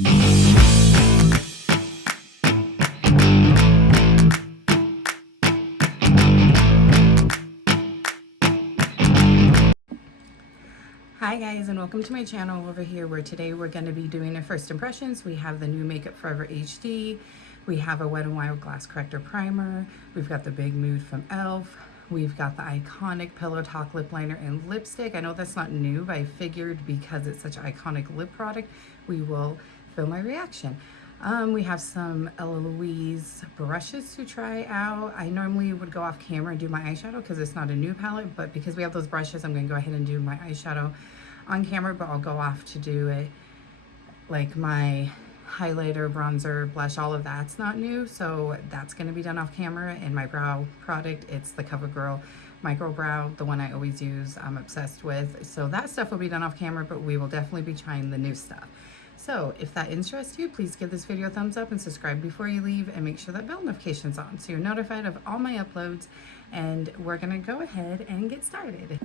Hi guys, and welcome to my channel over here, where today we're going to be doing a first impressions. We have the new Makeup Forever HD, we have a Wet n Wild Glass Corrector Primer, we've got the Big Mood from e.l.f., we've got the iconic Pillow Talk lip liner and lipstick. I know that's not new, but I figured because it's such an iconic lip product, we will film my reaction. We have some Ella Louise brushes to try out. I normally would go off camera and do my eyeshadow because it's not a new palette, but because we have those brushes, I'm going to go ahead and do my eyeshadow on camera, but I'll go off to do it like my highlighter, bronzer, blush, all of that's not new, so that's going to be done off camera. And my brow product, it's the CoverGirl Micro Brow, the one I always use, I'm obsessed with, so that stuff will be done off camera, but we will definitely be trying the new stuff. So if that interests you, please give this video a thumbs up and subscribe before you leave, and make sure that bell notification's on so you're notified of all my uploads. And we're gonna go ahead and get started.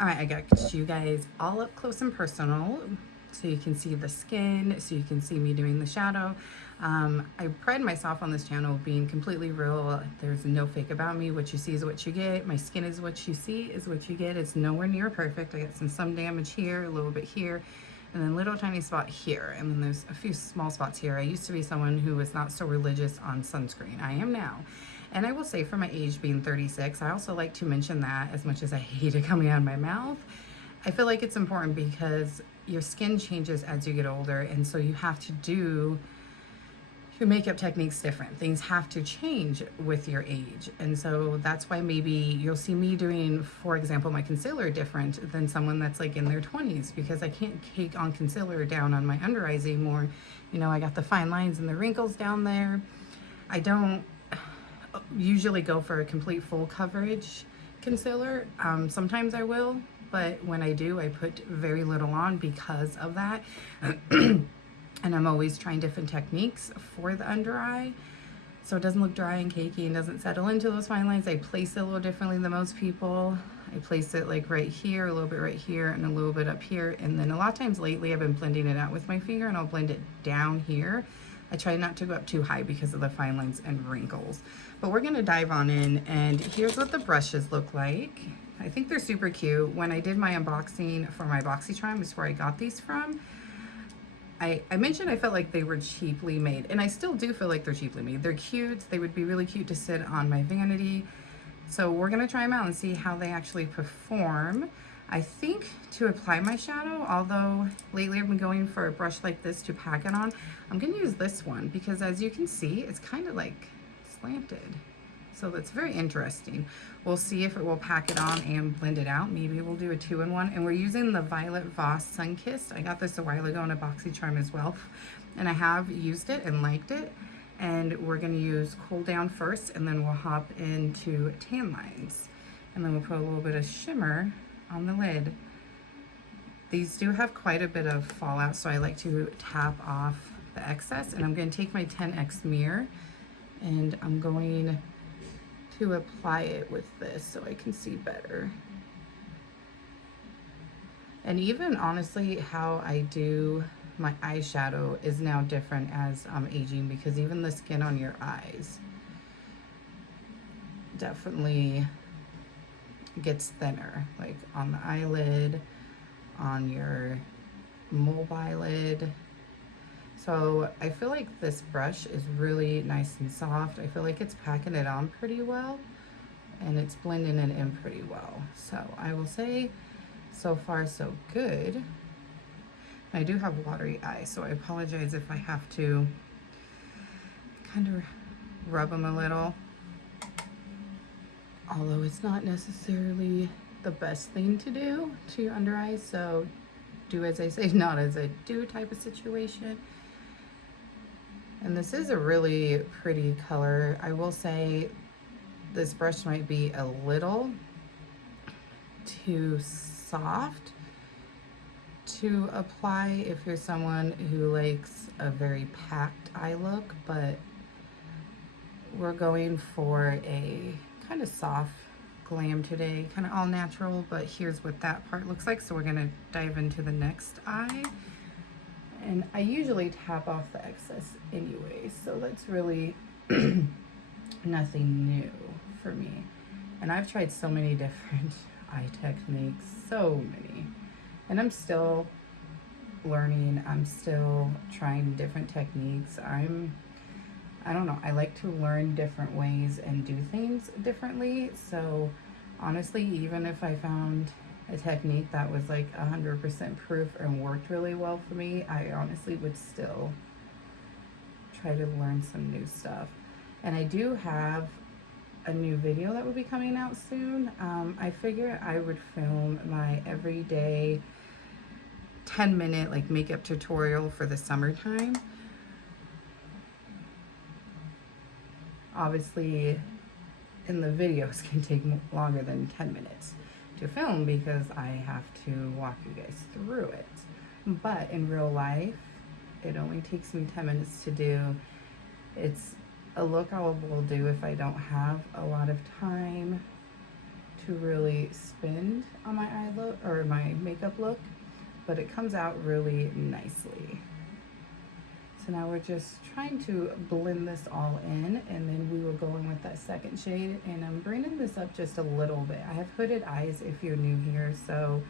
All right, I got you guys all up close and personal so you can see the skin, so you can see me doing the shadow. I pride myself on this channel being completely real. There's no fake about me. What you see is what you get. My skin is what you see is what you get. It's nowhere near perfect. I got some damage here, a little bit here, and then little tiny spot here, and then there's a few small spots here. I used to be someone who was not so religious on sunscreen. I am now. And I will say, for my age being 36, I also like to mention that, as much as I hate it coming out of my mouth, I feel like it's important because your skin changes as you get older, and so you have to do your makeup techniques different. Things have to change with your age, and so that's why maybe you'll see me doing, for example, my concealer different than someone that's like in their 20s, because I can't cake on concealer down on my under eyes anymore. You know, I got the fine lines and the wrinkles down there. I don't usually go for a complete full coverage concealer. Sometimes I will, but when I do, I put very little on because of that. And I'm always trying different techniques for the under eye, so it doesn't look dry and cakey and doesn't settle into those fine lines. I place it a little differently than most people. I place it like right here, a little bit right here, and a little bit up here. And then a lot of times lately I've been blending it out with my finger, and I'll blend it down here. I try not to go up too high because of the fine lines and wrinkles. But we're gonna dive on in, and here's what the brushes look like. I think they're super cute. When I did my unboxing for my BoxyCharm, is where I got these from. I mentioned I felt like they were cheaply made, and I still do feel like they're cheaply made. They're cute. They would be really cute to sit on my vanity. So we're gonna try them out and see how they actually perform. I think to apply my shadow, although lately I've been going for a brush like this to pack it on, I'm gonna use this one because, as you can see, it's kind of like slanted. So that's very interesting. We'll see if it will pack it on and blend it out. Maybe we'll do a 2-in-1. And we're using the Violet Voss Sunkissed. I got this a while ago in a BoxyCharm as well, and I have used it and liked it. And we're gonna use Cool Down first, and then we'll hop into Tan Lines. And then we'll put a little bit of shimmer on the lid. These do have quite a bit of fallout, so I like to tap off the excess. And I'm gonna take my 10X mirror, and I'm going to apply it with this so I can see better. And even honestly, how I do my eyeshadow is now different as I'm aging, because even the skin on your eyes definitely gets thinner, like on the eyelid, on your mobile eyelid. So I feel like this brush is really nice and soft. I feel like it's packing it on pretty well, and it's blending it in pretty well. So I will say, so far so good. I do have watery eyes, so I apologize if I have to kind of rub them a little, although it's not necessarily the best thing to do to your under eyes. So do as I say, not as I do type of situation. And this is a really pretty color. I will say this brush might be a little too soft to apply if you're someone who likes a very packed eye look, but we're going for a kind of soft glam today, kind of all natural. But here's what that part looks like. So we're gonna dive into the next eye. And I usually tap off the excess anyway, so that's really nothing new for me. And I've tried so many different eye techniques, so many. And I'm still learning, I'm still trying different techniques. I don't know, I like to learn different ways and do things differently. So honestly, even if I found a technique that was like 100% proof and worked really well for me, I honestly would still try to learn some new stuff. And I do have a new video that will be coming out soon. I figured I would film my everyday 10-minute like makeup tutorial for the summertime. Obviously, in the videos can take longer than 10 minutes to film because I have to walk you guys through it. But in real life, it only takes me 10 minutes to do. It's a look I will do if I don't have a lot of time to really spend on my eye look or my makeup look, but it comes out really nicely. So now we're just trying to blend this all in, and then we will go in with that second shade, and I'm bringing this up just a little bit. I have hooded eyes if you're new here, so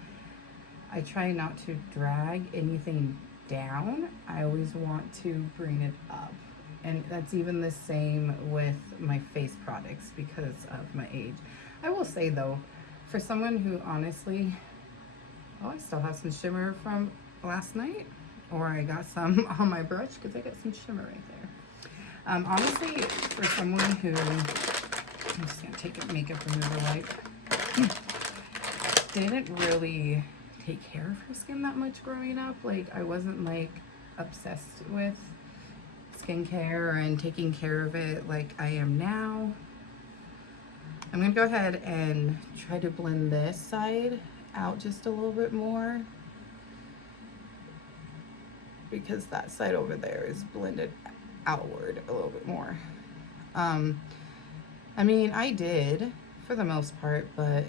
I try not to drag anything down. I always want to bring it up. And that's even the same with my face products because of my age. I will say though, for someone who honestly, oh, I still have some shimmer from last night, or I got some on my brush because I got some shimmer right there. Honestly, for someone who, I'm just gonna take a makeup remover wipe, didn't really take care of her skin that much growing up. Like, I wasn't like obsessed with skincare and taking care of it like I am now. I'm gonna go ahead and try to blend this side out just a little bit more because that side over there is blended outward a little bit more. I mean, I did for the most part, but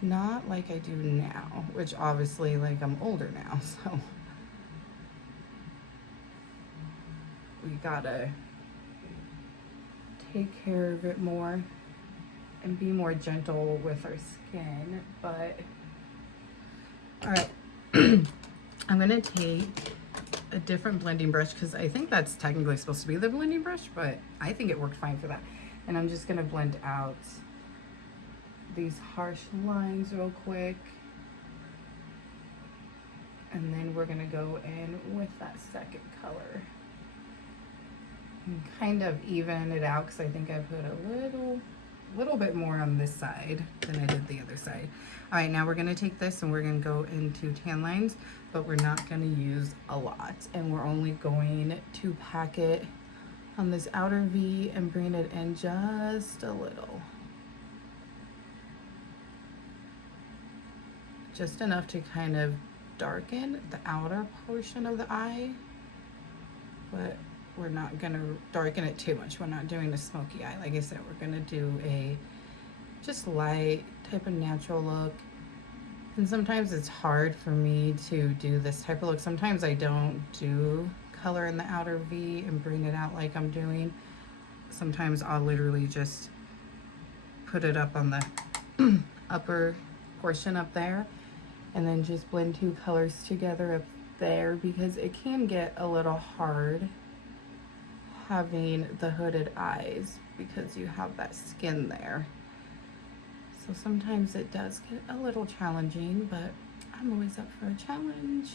not like I do now, which obviously, like, I'm older now, so we gotta take care of it more and be more gentle with our skin. But all right, I'm gonna take a different blending brush because I think that's technically supposed to be the blending brush, but I think it worked fine for that. And I'm just gonna blend out these harsh lines real quick, and then we're gonna go in with that second color and kind of even it out because I think I put a little bit more on this side than I did the other side. All right, now we're gonna take this and we're gonna go into tan lines, but we're not gonna use a lot, and we're only going to pack it on this outer V and bring it in just a little. Just enough to kind of darken the outer portion of the eye, but we're not gonna darken it too much. We're not doing a smoky eye. Like I said, we're gonna do a just light type of natural look. And sometimes it's hard for me to do this type of look. Sometimes I don't do color in the outer V and bring it out like I'm doing. Sometimes I'll literally just put it up on the upper portion up there and then just blend two colors together up there because it can get a little hard having the hooded eyes because you have that skin there. So sometimes it does get a little challenging, but I'm always up for a challenge.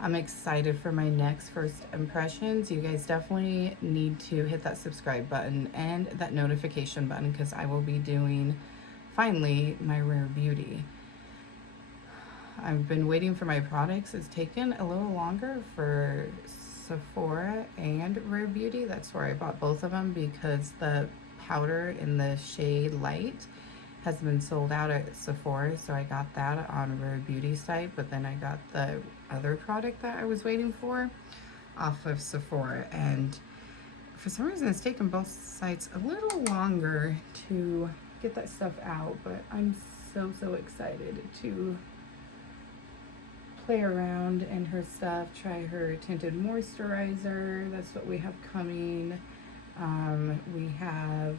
I'm excited for my next first impressions. You guys definitely need to hit that subscribe button and that notification button because I will be doing finally my Rare Beauty. I've been waiting for my products. It's taken a little longer for Sephora and Rare Beauty. That's where I bought both of them because the powder in the shade Light has been sold out at Sephora, so I got that on Rare Beauty site, but then I got the other product that I was waiting for off of Sephora, and for some reason it's taken both sites a little longer to get that stuff out, but I'm so excited to play around in her stuff, try her tinted moisturizer. That's what we have coming. We have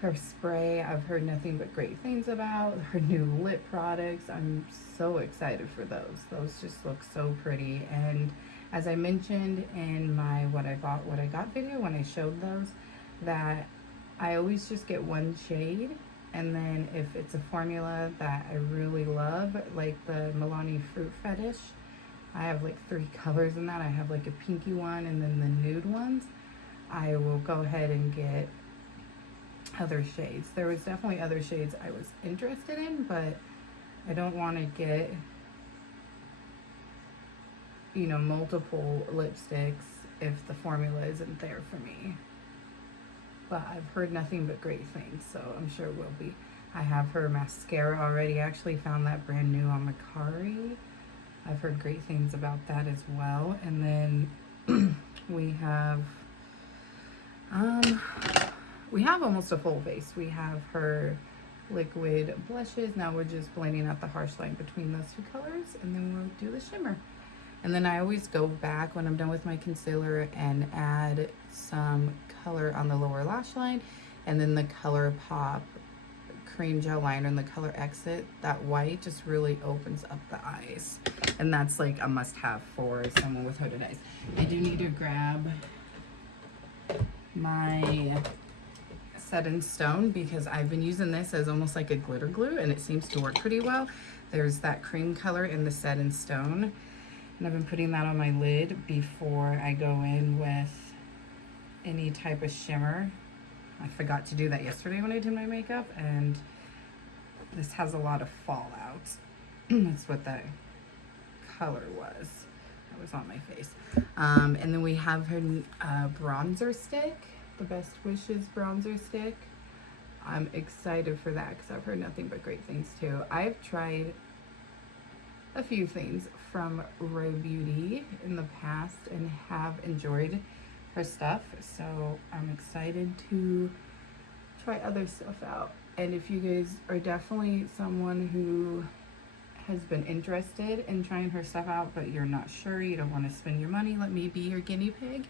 her spray. I've heard nothing but great things about her new lip products. I'm so excited for those. Those just look so pretty. And as I mentioned in my what I got video when I showed those, that I always just get one shade, and then if it's a formula that I really love, like the Milani Fruit Fetish, I have like 3 colors in that. I have like a pinky one and then the nude ones. I will go ahead and get other shades. There was definitely other shades I was interested in, but I don't want to get, you know, multiple lipsticks if the formula isn't there for me. But I've heard nothing but great things, so I'm sure it will be. I have her mascara already. I actually found that brand new on Macari. I've heard great things about that as well. And then we have almost a full face. We have her liquid blushes. Now we're just blending out the harsh line between those 2 colors, and then we'll do the shimmer. And then I always go back when I'm done with my concealer and add some color on the lower lash line, and then the ColourPop cream gel liner and the Color Exit. That white just really opens up the eyes, and that's like a must-have for someone with hooded eyes. I do need to grab my Set in Stone because I've been using this as almost like a glitter glue, and it seems to work pretty well. There's that cream color in the Set in Stone, and I've been putting that on my lid before I go in with any type of shimmer. I forgot to do that yesterday when I did my makeup, and this has a lot of fallout. That's what that color was. That was on my face. And then we have her bronzer stick, the Best Wishes bronzer stick. I'm excited for that because I've heard nothing but great things too. I've tried a few things from Rare Beauty in the past and have enjoyed her stuff, so I'm excited to try other stuff out. And if you guys are definitely someone who has been interested in trying her stuff out but you're not sure, you don't want to spend your money, let me be your guinea pig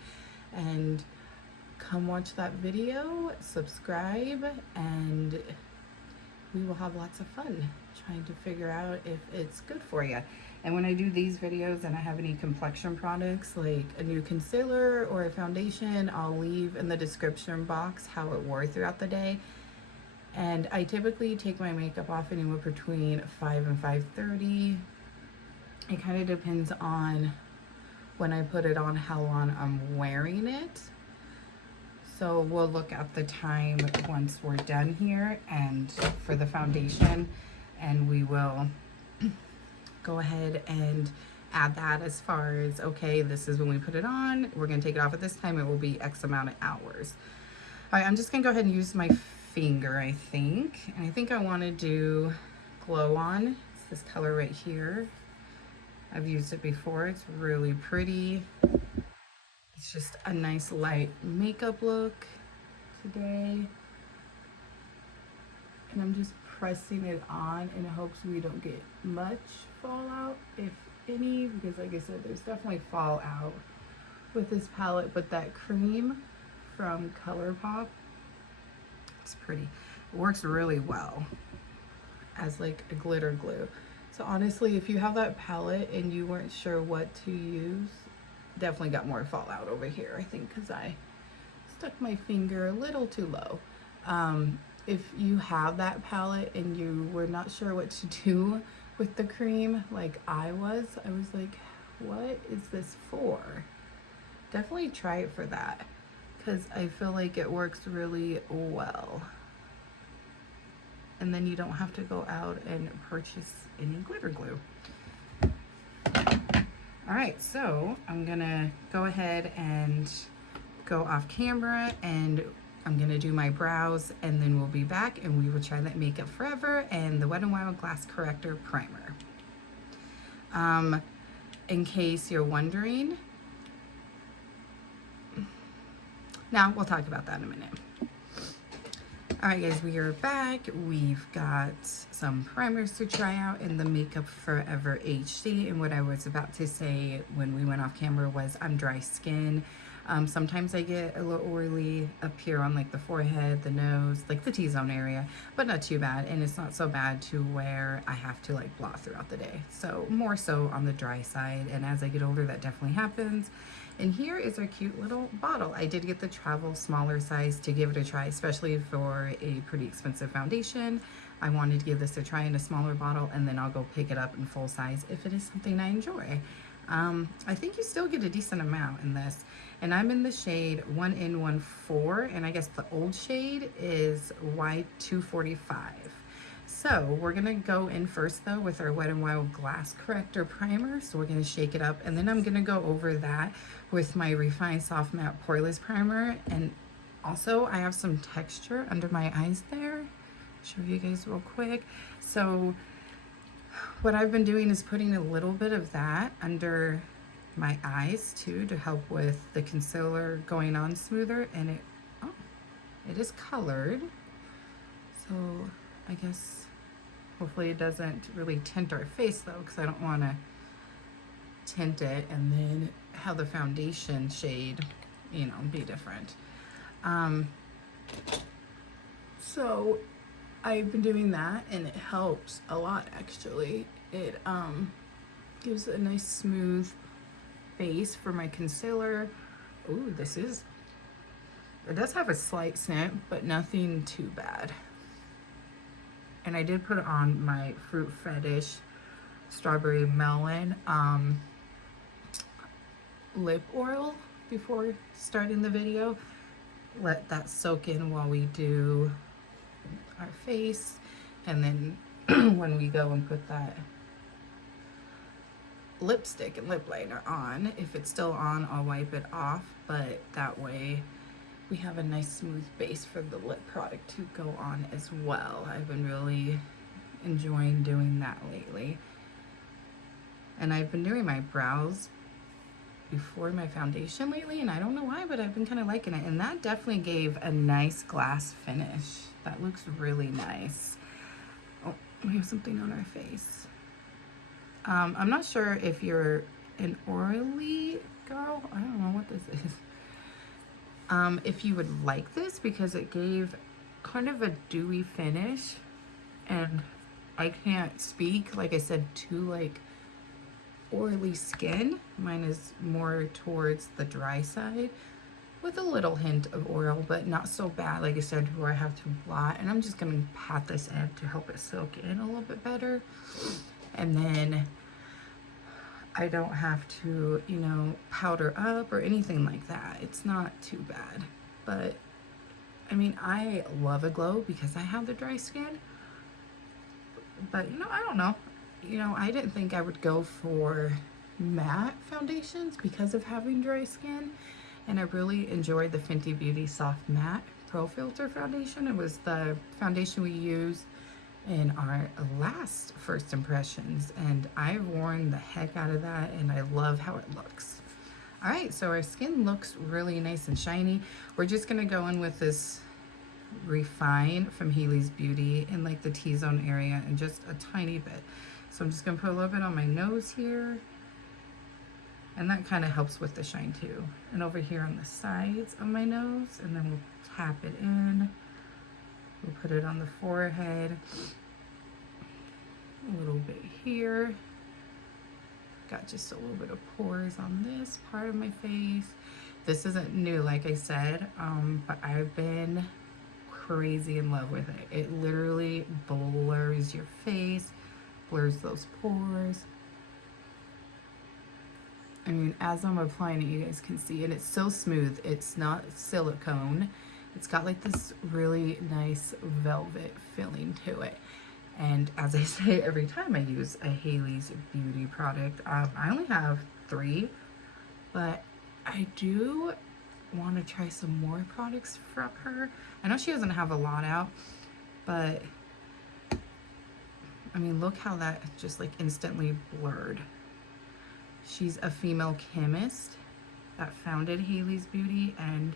and come watch that video, subscribe, and we will have lots of fun trying to figure out if it's good for you. And when I do these videos and I have any complexion products like a new concealer or a foundation, I'll leave in the description box how it wore throughout the day. And I typically take my makeup off anywhere between 5 and 5:30. It kind of depends on when I put it on, how long I'm wearing it. So we'll look at the time once we're done here and for the foundation, and we will go ahead and add that as far as, okay, this is when we put it on. We're gonna take it off at this time. It will be X amount of hours. All right, I'm just gonna go ahead and use my finger, I think. And I think I wanna do Glow On. It's this color right here. I've used it before. It's really pretty. It's just a nice light makeup look today. And I'm just pressing it on in hopes we don't get much fallout, if any, because like I said, there's definitely fallout with this palette, but that cream from ColourPop, it's pretty. It works really well as like a glitter glue. So honestly, if you have that palette and you weren't sure what to use, definitely got more fallout over here, I think, because I stuck my finger a little too low. If you have that palette and you were not sure what to do with the cream like I was like, what is this for? Definitely try it for that, because I feel like it works really well. And then you don't have to go out and purchase any glitter glue. All right, so I'm gonna go ahead and go off camera, and I'm gonna do my brows, and then we'll be back and we will try that Makeup Forever and the Wet n Wild Glass Corrector Primer. In case you're wondering, now we'll talk about that in a minute. Alright guys, we are back. We've got some primers to try out in the Makeup Forever HD, and what I was about to say when we went off camera was I'm dry skin. Sometimes I get a little oily up here on like the forehead, the nose, like the T-zone area, but not too bad, and it's not so bad to where I have to like blot throughout the day. So more so on the dry side, and as I get older that definitely happens. And here is our cute little bottle. I did get the travel smaller size to give it a try, especially for a pretty expensive foundation. I wanted to give this a try in a smaller bottle, and then I'll go pick it up in full size if it is something I enjoy. I think you still get a decent amount in this. And I'm in the shade 1N14, and I guess the old shade is Y245. So we're gonna go in first though with our Wet n Wild Glass Corrector Primer. So we're gonna shake it up, and then I'm gonna go over that with my Refined Soft Matte Poreless Primer. And also I have some texture under my eyes there. Show you guys real quick. So what I've been doing is putting a little bit of that under my eyes too to help with the concealer going on smoother, and it is colored. So I guess hopefully it doesn't really tint our face though, because I don't want to tint it and then have the foundation shade, you know, be different. So I've been doing that, and it helps a lot actually. It gives a nice smooth base for my concealer. Ooh, it does have a slight snip, but nothing too bad. And I did put on my Fruit Fetish Strawberry Melon lip oil before starting the video. Let that soak in while we do our face, and then when we go and put that lipstick and lip liner on, if it's still on, I'll wipe it off, but that way we have a nice smooth base for the lip product to go on as well. I've been really enjoying doing that lately. And I've been doing my brows before my foundation lately, and I don't know why, but I've been kind of liking it. And that definitely gave a nice glass finish. That looks really nice. Oh, we have something on our face. I'm not sure if you're an oily girl. I don't know what this is. If you would like this, because it gave kind of a dewy finish, and I can't speak, like I said, to like oily skin. Mine is more towards the dry side with a little hint of oil, but not so bad, like I said, where I have to blot. And I'm just gonna pat this in to help it soak in a little bit better, and then I don't have to, you know, powder up or anything like that. It's not too bad. But I mean, I love a glow because I have the dry skin. But you know, I don't know. You know, I didn't think I would go for matte foundations because of having dry skin. And I really enjoyed the Fenty Beauty Soft Matte Pro Filter foundation. It was the foundation we used in our last first impressions, and I've worn the heck out of that, and I love how it looks. All right, so our skin looks really nice and shiny. We're just gonna go in with this Refine from Hailey's Beauty in like the T-zone area, and just a tiny bit. So I'm just gonna put a little bit on my nose here, and that kind of helps with the shine too. And over here on the sides of my nose, and then we'll tap it in. We'll put it on the forehead, a little bit here. Got just a little bit of pores on this part of my face. This isn't new, like I said, but I've been crazy in love with it. It literally blurs your face, blurs those pores. I mean, as I'm applying it, you guys can see, and it's so smooth. It's not silicone. It's got like this really nice velvet feeling to it. And as I say every time I use a Hailey's Beauty product, I only have 3, but I do want to try some more products from her. I know she doesn't have a lot out, but I mean, look how that just like instantly blurred. She's a female chemist that founded Hailey's Beauty, and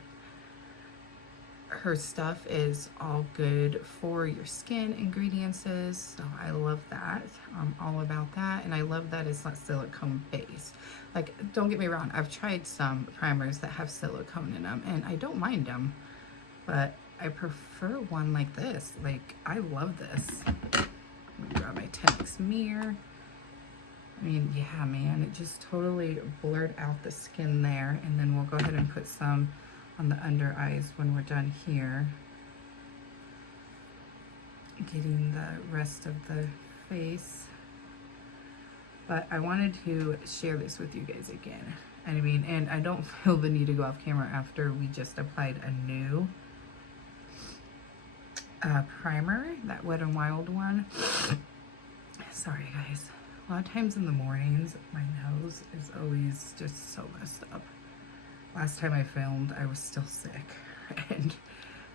her stuff is all good for your skin ingredients, so I love that. I'm all about that, and I love that it's not silicone based. Like, don't get me wrong, I've tried some primers that have silicone in them and I don't mind them, but I prefer one like this. Like, I love this. Let me grab my 10X mirror. I mean, yeah, man, it just totally blurred out the skin there. And then we'll go ahead and put some on the under eyes when we're done here. Getting the rest of the face. But I wanted to share this with you guys again. I mean, and I don't feel the need to go off camera after we just applied a new primer, that Wet n Wild one. Sorry, guys. A lot of times in the mornings, my nose is always just so messed up. Last time I filmed, I was still sick, and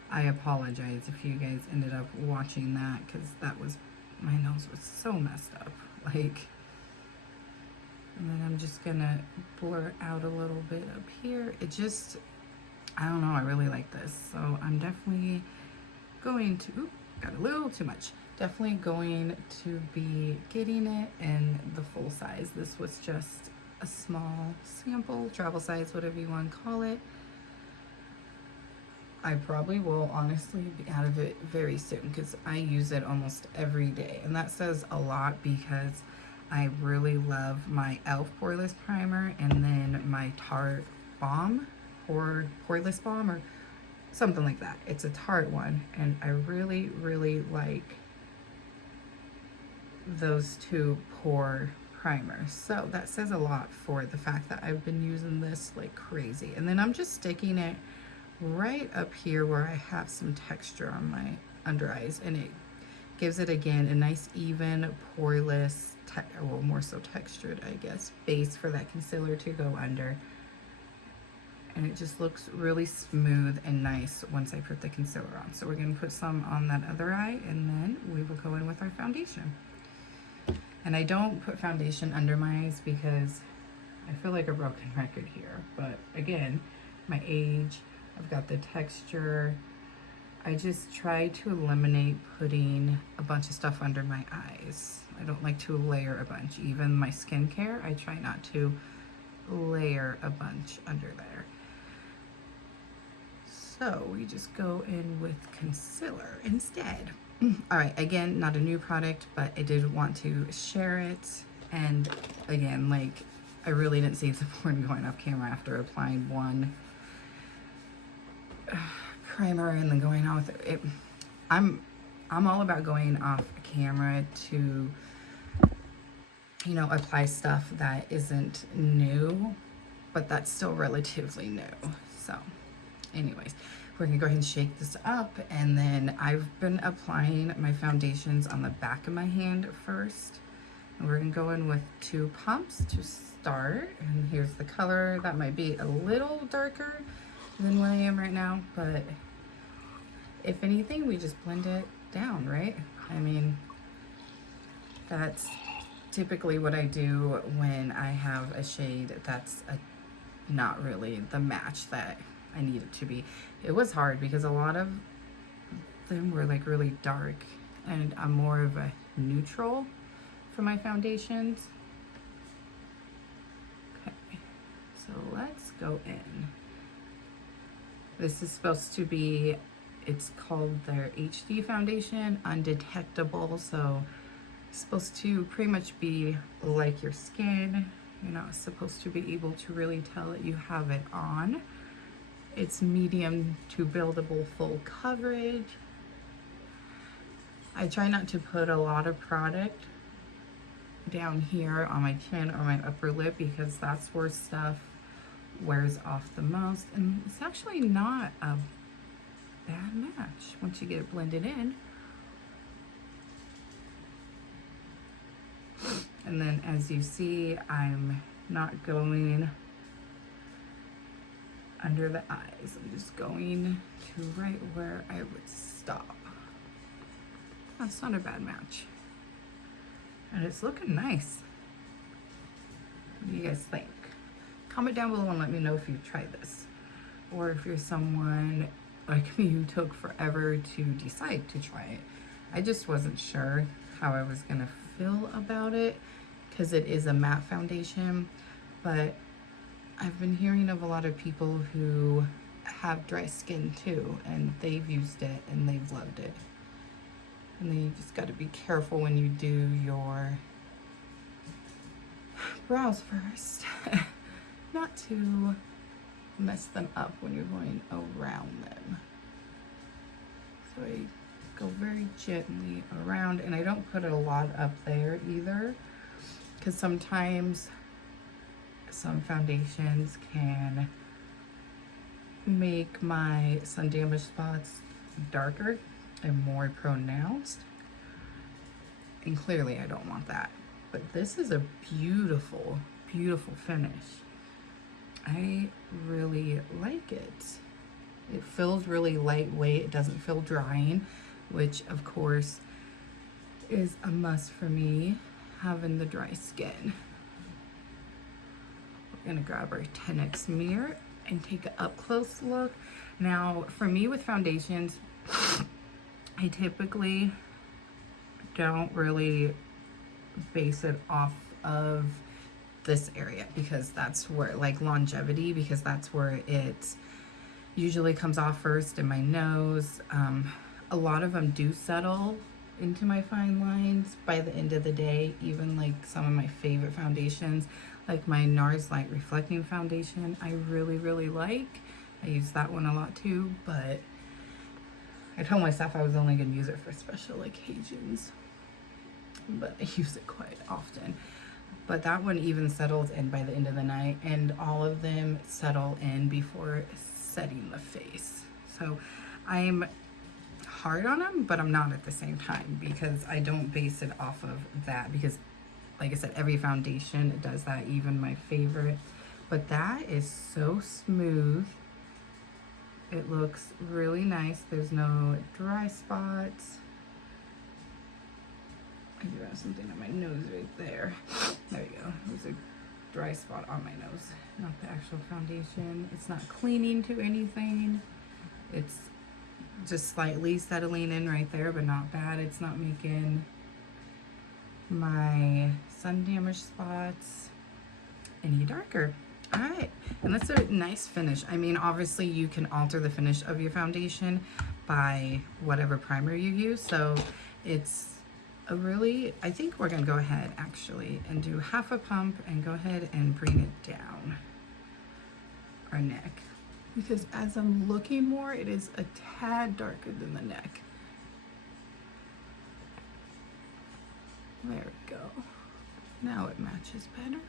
I apologize if you guys ended up watching that, because that was, my nose was so messed up, like, and then I'm just gonna blur out a little bit up here. It just, I don't know, I really like this, so I'm definitely going to, oop, got a little too much. Definitely going to be getting it in the full size. This was just a small sample, travel size, whatever you want to call it. I probably will honestly be out of it very soon because I use it almost every day. And that says a lot because I really love my e.l.f. Poreless Primer and then my Tarte Balm, Poreless Balm or something like that. It's a Tarte one, and I really, really like those two pore primers. So that says a lot for the fact that I've been using this like crazy. And then I'm just sticking it right up here where I have some texture on my under eyes, and it gives it again a nice even poreless, well, more so textured, I guess, base for that concealer to go under. And it just looks really smooth and nice once I put the concealer on. So we're going to put some on that other eye, and then we will go in with our foundation. And I don't put foundation under my eyes because I feel like a broken record here. But again, my age, I've got the texture. I just try to eliminate putting a bunch of stuff under my eyes. I don't like to layer a bunch. Even my skincare, I try not to layer a bunch under there. So we just go in with concealer instead. All right, again, not a new product, but I did want to share it. And again, like, I really didn't see the point in going off camera after applying one primer and then going on with it. I'm all about going off camera to, you know, apply stuff that isn't new, but that's still relatively new. So anyways, we're gonna go ahead and shake this up, and then I've been applying my foundations on the back of my hand first. And we're gonna go in with 2 pumps to start. And here's the color. That might be a little darker than where I am right now, but if anything, we just blend it down, right? I mean, that's typically what I do when I have a shade that's not really the match that I need it to be. It was hard because a lot of them were like really dark, and I'm more of a neutral for my foundations. Okay, so let's go in. This is supposed to be, it's called their HD foundation, undetectable. So it's supposed to pretty much be like your skin. You're not supposed to be able to really tell that you have it on. It's medium to buildable full coverage. I try not to put a lot of product down here on my chin or my upper lip because that's where stuff wears off the most. And it's actually not a bad match once you get it blended in. And then as you see, I'm not going under the eyes. I'm just going to right where I would stop. That's not a bad match. And it's looking nice. What do you guys think? Comment down below and let me know if you've tried this. Or if you're someone like me, who took forever to decide to try it. I just wasn't sure how I was gonna feel about it because it is a matte foundation, but I've been hearing of a lot of people who have dry skin too, and they've used it and they've loved it. And then you just got to be careful when you do your brows first, not to mess them up when you're going around them. So I go very gently around, and I don't put a lot up there either, because sometimes some foundations can make my sun damage spots darker and more pronounced, and clearly I don't want that. But this is a beautiful, beautiful finish. I really like it. It feels really lightweight. It doesn't feel drying, which of course is a must for me, having the dry skin. We're gonna grab our 10X mirror and take an up close look. Now, for me with foundations, I typically don't really base it off of this area, because that's where, like longevity, because that's where it usually comes off first in my nose. A lot of them do settle into my fine lines by the end of the day. Even like some of my favorite foundations, like my NARS Light Reflecting Foundation, I really, really like. I use that one a lot too, but I told myself I was only going to use it for special occasions, but I use it quite often. But that one even settles in by the end of the night, and all of them settle in before setting the face. So I'm hard on them, but I'm not at the same time, because I don't base it off of that, because like I said, every foundation does that, even my favorite. But that is so smooth. It looks really nice. There's no dry spots. I do have something on my nose right there. There you go. There's a dry spot on my nose, not the actual foundation. It's not clinging to anything. It's just slightly settling in right there, but not bad. It's not making my sun damage spots any darker. All right, and that's a nice finish. I mean, obviously you can alter the finish of your foundation by whatever primer you use. So it's a really, I think we're gonna go ahead actually and do half a pump and go ahead and bring it down our neck, because as I'm looking more, it is a tad darker than the neck. There we go. Now it matches better.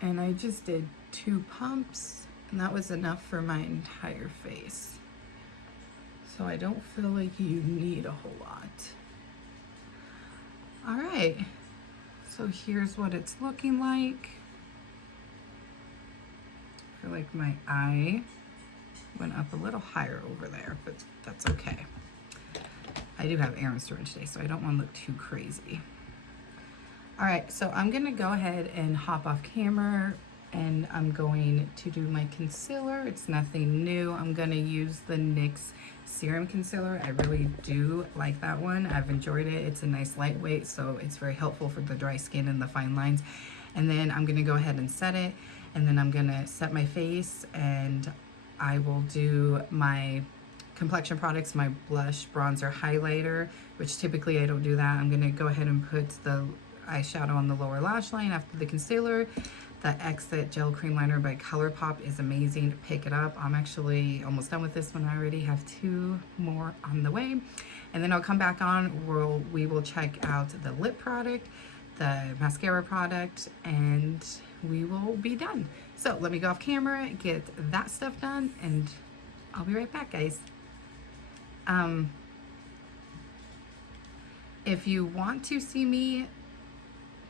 And I just did 2 pumps, and that was enough for my entire face. So I don't feel like you need a whole lot. All right, so here's what it's looking like. I feel like my eye went up a little higher over there, but that's okay. I do have errands to run today, so I don't want to look too crazy. All right, so I'm gonna go ahead and hop off camera, and I'm going to do my concealer. It's nothing new. I'm gonna use the NYX Serum Concealer. I really do like that one. I've enjoyed it. It's a nice lightweight, so it's very helpful for the dry skin and the fine lines. And then I'm gonna go ahead and set it, and then I'm gonna set my face, and I will do my complexion products, my blush, bronzer, highlighter, which typically I don't do that. I'm gonna go ahead and put the eyeshadow on the lower lash line after the concealer. The Exit Gel Cream Liner by ColourPop is amazing. Pick it up. I'm actually almost done with this one. I already have 2 more on the way. And then I'll come back on. We will check out the lip product, the mascara product, and we will be done. So let me go off camera, get that stuff done, and I'll be right back, guys. If you want to see me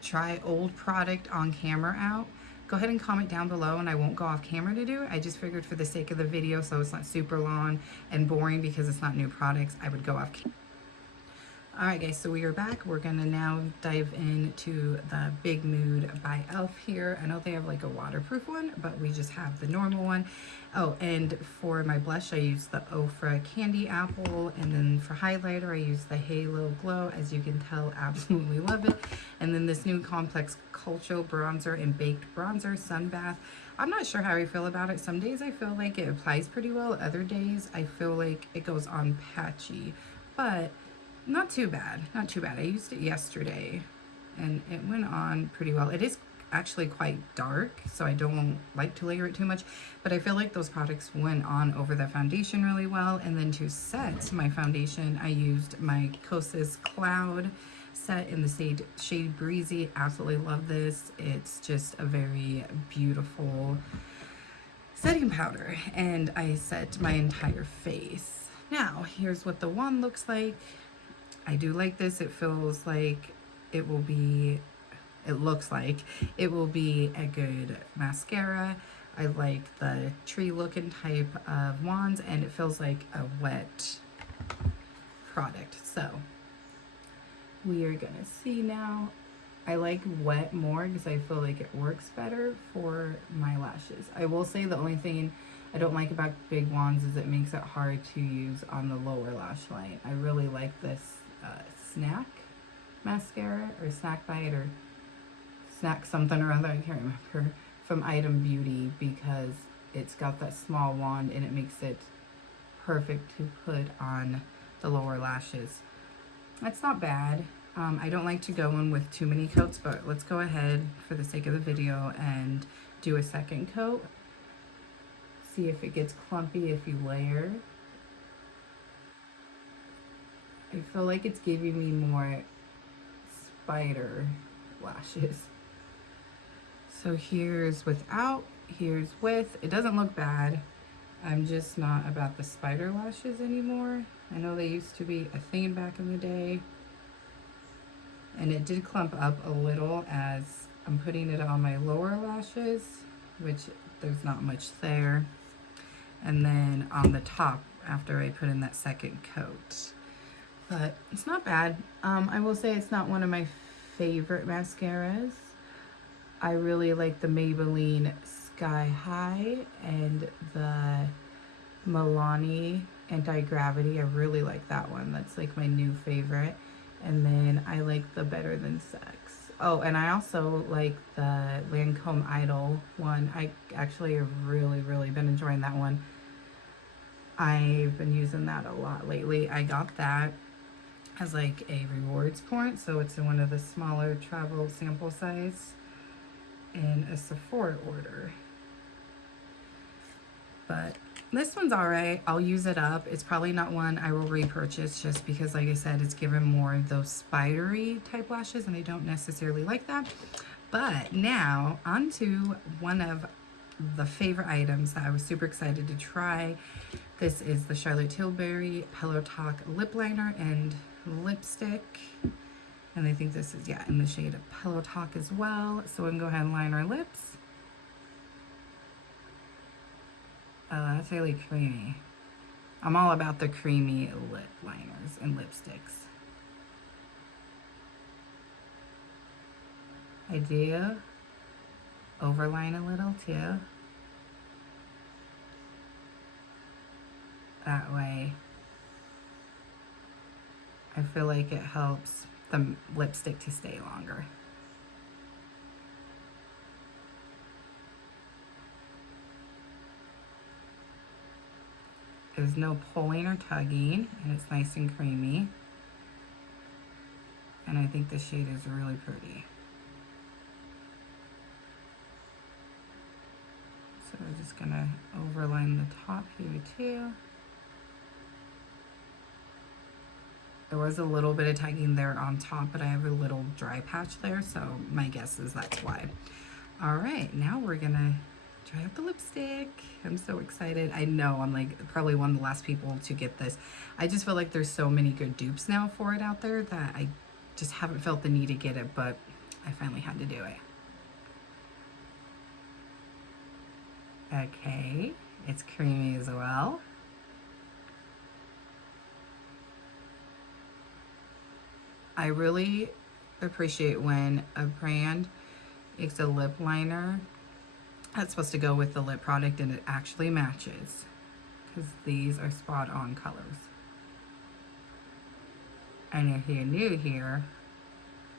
try old product on camera out, go ahead and comment down below, and I won't go off camera to do it. I just figured for the sake of the video, so it's not super long and boring because it's not new products, I would go off camera. Alright guys, so we are back. We're gonna now dive into the Big Mood by e.l.f. here. I know they have like a waterproof one, but we just have the normal one. Oh, and for my blush, I use the Ofra Candy Apple, and then for highlighter, I use the Halo Glow. As you can tell, absolutely love it. And then this new Complex Cultural Bronzer and Baked Bronzer Sun Bath. I'm not sure how I feel about it. Some days I feel like it applies pretty well. Other days I feel like it goes on patchy, but not too bad, not too bad. I used it yesterday and it went on pretty well. It is actually quite dark, so I don't like to layer it too much, but I feel like those products went on over the foundation really well. And then to set my foundation, I used my Kosas Cloud set in the shade Breezy. Absolutely love this. It's just a very beautiful setting powder, and I set my entire face. Now, here's what the wand looks like. I do like this. It feels like it will be, it looks like it will be a good mascara. I like the tree looking type of wands, and it feels like a wet product. So we are gonna see now. I like wet more because I feel like it works better for my lashes. I will say the only thing I don't like about big wands is it makes it hard to use on the lower lash line. I really like this snack mascara, or snack bite, or snack something or other, I can't remember, from Item Beauty, because it's got that small wand and it makes it perfect to put on the lower lashes. That's not bad. I don't like to go in with too many coats, but let's go ahead for the sake of the video and do a second coat. See if it gets clumpy if you layer. I feel like it's giving me more spider lashes. So here's without, here's with. It doesn't look bad. I'm just not about the spider lashes anymore. I know they used to be a thing back in the day. And it did clump up a little as I'm putting it on my lower lashes, which there's not much there. And then on the top after I put in that second coat. But it's not bad. I will say it's not one of my favorite mascaras. I really like the Maybelline Sky High and the Milani Anti-Gravity. I really like that one. That's like my new favorite. And then I like the Better Than Sex. Oh, and I also like the Lancome Idol one. I actually have really been enjoying that one. I've been using that a lot lately. I got that as like a rewards point, so it's in one of the smaller travel sample size in a Sephora order. But this one's alright. I'll use it up. It's probably not one I will repurchase, just because, like I said, it's given more of those spidery type lashes, and I don't necessarily like that. But now onto one of the favorite items that I was super excited to try. This is the Charlotte Tilbury Pillow Talk lip liner and lipstick, and I think this is, yeah, in the shade of Pillow Talk as well. So we can go ahead and line our lips. Oh, that's really creamy. I'm all about the creamy lip liners and lipsticks. I do overline a little too. That way I feel like it helps the lipstick to stay longer. There's no pulling or tugging, and it's nice and creamy. And I think the shade is really pretty. So we're just gonna overline the top here too. There was a little bit of tagging there on top, but I have a little dry patch there, so my guess is that's why. All right, now we're gonna try out the lipstick. I'm so excited. I know I'm like probably one of the last people to get this. I just feel like there's so many good dupes now for it out there that I just haven't felt the need to get it, but I finally had to do it. Okay, it's creamy as well. I really appreciate when a brand makes a lip liner that's supposed to go with the lip product and it actually matches, because these are spot on colors. And if you're new here,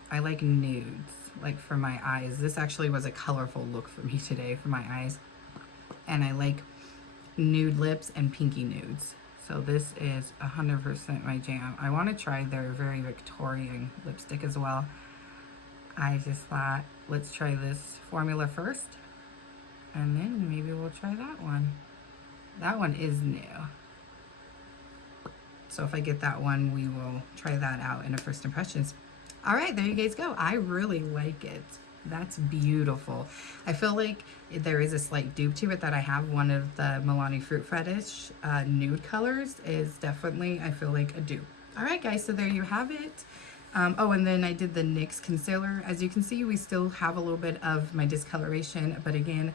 I like nudes, like for my eyes. This actually was a colorful look for me today for my eyes. And I like nude lips and pinky nudes. So this is 100% my jam. I want to try their very Victorian lipstick as well. I just thought, let's try this formula first, and then maybe we'll try that one. That one is new. So if I get that one, we will try that out in a first impressions. All right, there you guys go. I really like it. That's beautiful. I feel like there is a slight dupe to it that I have. One of the Milani Fruit Fetish nude colors is definitely, I feel like, a dupe. All right, guys, so there you have it. Oh, and then I did the NYX concealer. As you can see, we still have a little bit of my discoloration, but again,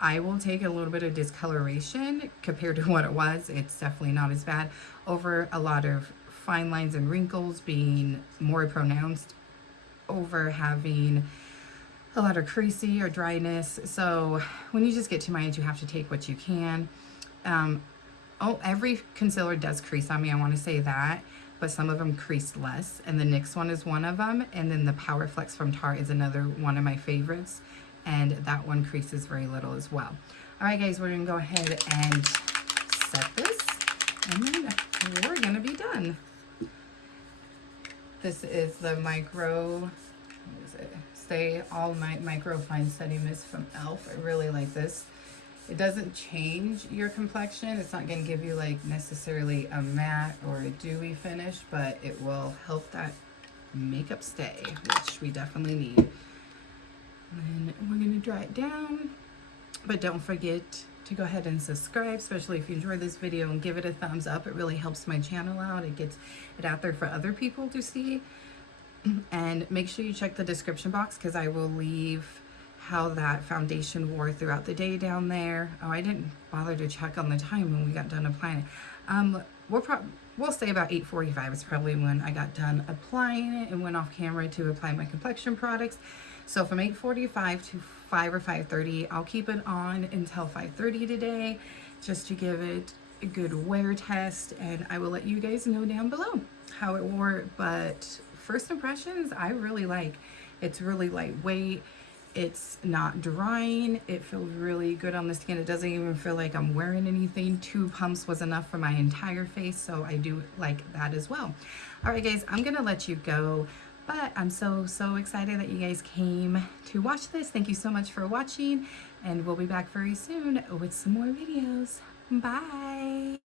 I will take a little bit of discoloration compared to what it was. It's definitely not as bad, over a lot of fine lines and wrinkles being more pronounced, over having a lot of creasy or dryness. So when you just get to my age, you have to take what you can. Every concealer does crease on me, I want to say that, but some of them crease less, and the NYX one is one of them, and then the Power Flex from Tarte is another one of my favorites, and that one creases very little as well. All right, guys, we're gonna go ahead and set this, and then we're gonna be done. This is the what is it? Stay All Night Micro Fine Setting Mist from e.l.f. I really like this. It doesn't change your complexion. It's not going to give you like necessarily a matte or a dewy finish, but it will help that makeup stay, which we definitely need. And we're going to dry it down, but don't forget to go ahead and subscribe, especially if you enjoyed this video, and give it a thumbs up. It really helps my channel out. It gets it out there for other people to see. And make sure you check the description box, because I will leave how that foundation wore throughout the day down there. Oh, I didn't bother to check on the time when we got done applying it. We'll say about 8:45 is probably when I got done applying it and went off camera to apply my complexion products. So from 8:45 to 5 or 5:30, I'll keep it on until 5:30 today, just to give it a good wear test, and I will let you guys know down below how it wore. But first impressions, I really like. It's really lightweight. It's not drying. It feels really good on the skin. It doesn't even feel like I'm wearing anything. 2 pumps was enough for my entire face, so I do like that as well. All right, guys, I'm gonna let you go, but I'm so excited that you guys came to watch this. Thank you so much for watching, and we'll be back very soon with some more videos. Bye.